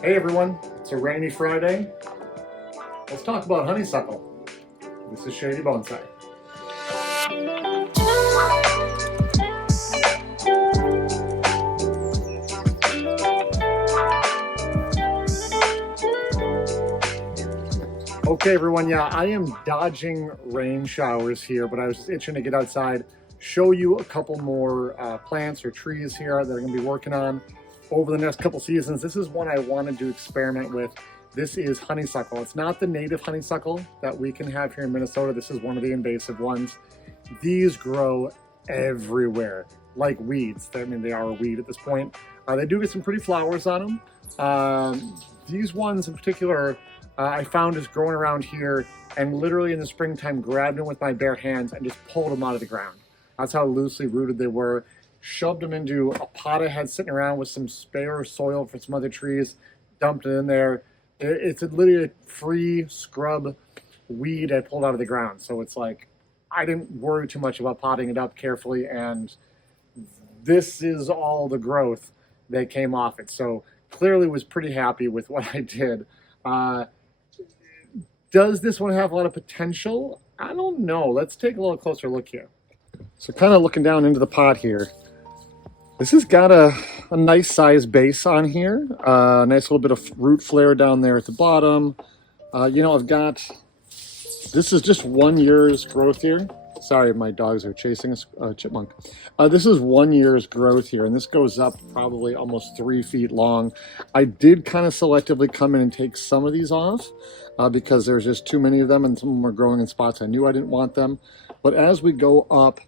Hey everyone, it's a rainy Friday. Let's talk about honeysuckle. This is Shady Bonsai. Okay everyone, yeah, I am dodging rain showers here, but I was just itching to get outside, show you a couple more plants or trees here that I'm going to be working on over the next couple seasons. This is one I wanted to experiment with. This is honeysuckle. It's not the native honeysuckle that we can have here in Minnesota. This is one of the invasive ones. These grow everywhere, like weeds. I mean, they are a weed at this point. They do get some pretty flowers on them. These ones in particular, I found just growing around here, and literally in the springtime grabbed them with my bare hands and just pulled them out of the ground. That's how loosely rooted they were. Shoved them into a pot I had sitting around with some spare soil for some other trees, dumped it in there. It's literally a free scrub weed I pulled out of the ground. So it's like, I didn't worry too much about potting it up carefully, and this is all the growth that came off it. So clearly was pretty happy with what I did. Does this one have a lot of potential? I don't know. Let's take a little closer look here. So kind of looking down into the pot here. This has got a nice size base on here. Nice little bit of root flare down there at the bottom. I've got, this is just 1 year's growth here. Sorry, my dogs are chasing a chipmunk. This is 1 year's growth here, and this goes up probably almost 3 feet long. I did kind of selectively come in and take some of these off because there's just too many of them, and some of them are growing in spots I knew I didn't want them. But as we go up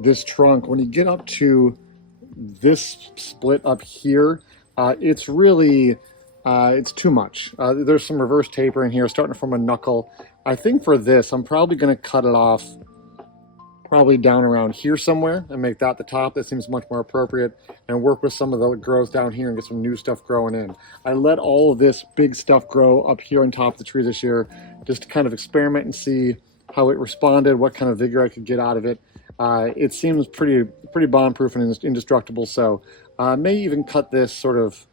this trunk, when you get up to this split up here, it's really, it's too much. There's some reverse taper in here starting from a knuckle. I think for this, I'm probably going to cut it off probably down around here somewhere and make that the top. That seems much more appropriate, and work with some of the growth down here and get some new stuff growing in. I let all of this big stuff grow up here on top of the tree this year just to kind of experiment and see how it responded, what kind of vigor I could get out of it. It seems pretty bomb-proof and indestructible, so I may even cut this sort of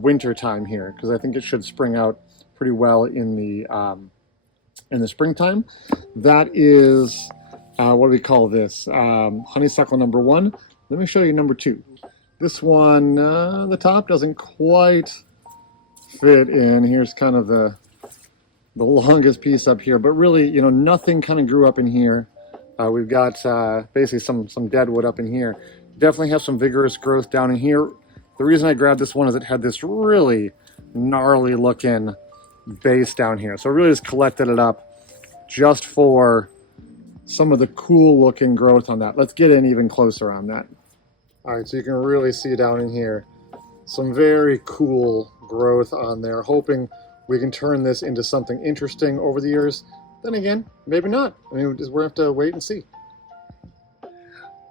winter time here, because I think it should spring out pretty well in the springtime. That is, what do we call this? Honeysuckle number 1. Let me show you number 2. This one, the top doesn't quite fit in. Here's kind of the longest piece up here, but really, nothing kind of grew up in here. We've got basically some dead wood up in here. Definitely have some vigorous growth down in here. The reason I grabbed this one is it had this really gnarly looking base down here. So I really just collected it up just for some of the cool looking growth on that. Let's get in even closer on that. All right, so you can really see down in here some very cool growth on there. Hoping we can turn this into something interesting over the years. Then again, maybe not. I mean, we're going to have to wait and see.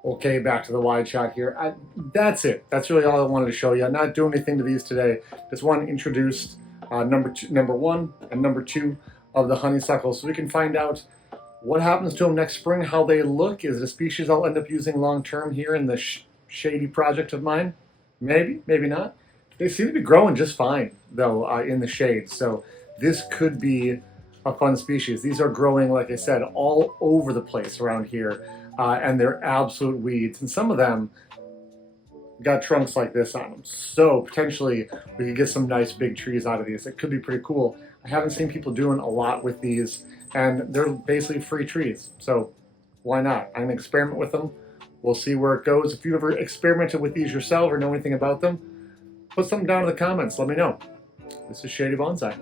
Okay, back to the wide shot here. That's it. That's really all I wanted to show you. I'm not doing anything to these today. Just want to introduce number 1 and number 2 of the honeysuckle, so we can find out what happens to them next spring, how they look. Is it a species I'll end up using long term here in the shady project of mine? Maybe, maybe not. They seem to be growing just fine, though, in the shade. So this could be a fun species. These are growing, like I said, all over the place around here, and they're absolute weeds. And some of them got trunks like this on them. So potentially we could get some nice big trees out of these. It could be pretty cool. I haven't seen people doing a lot with these, and they're basically free trees. So why not? I'm gonna experiment with them. We'll see where it goes. If you ever experimented with these yourself or know anything about them, put something down in the comments. Let me know. This is Shady Bonsai.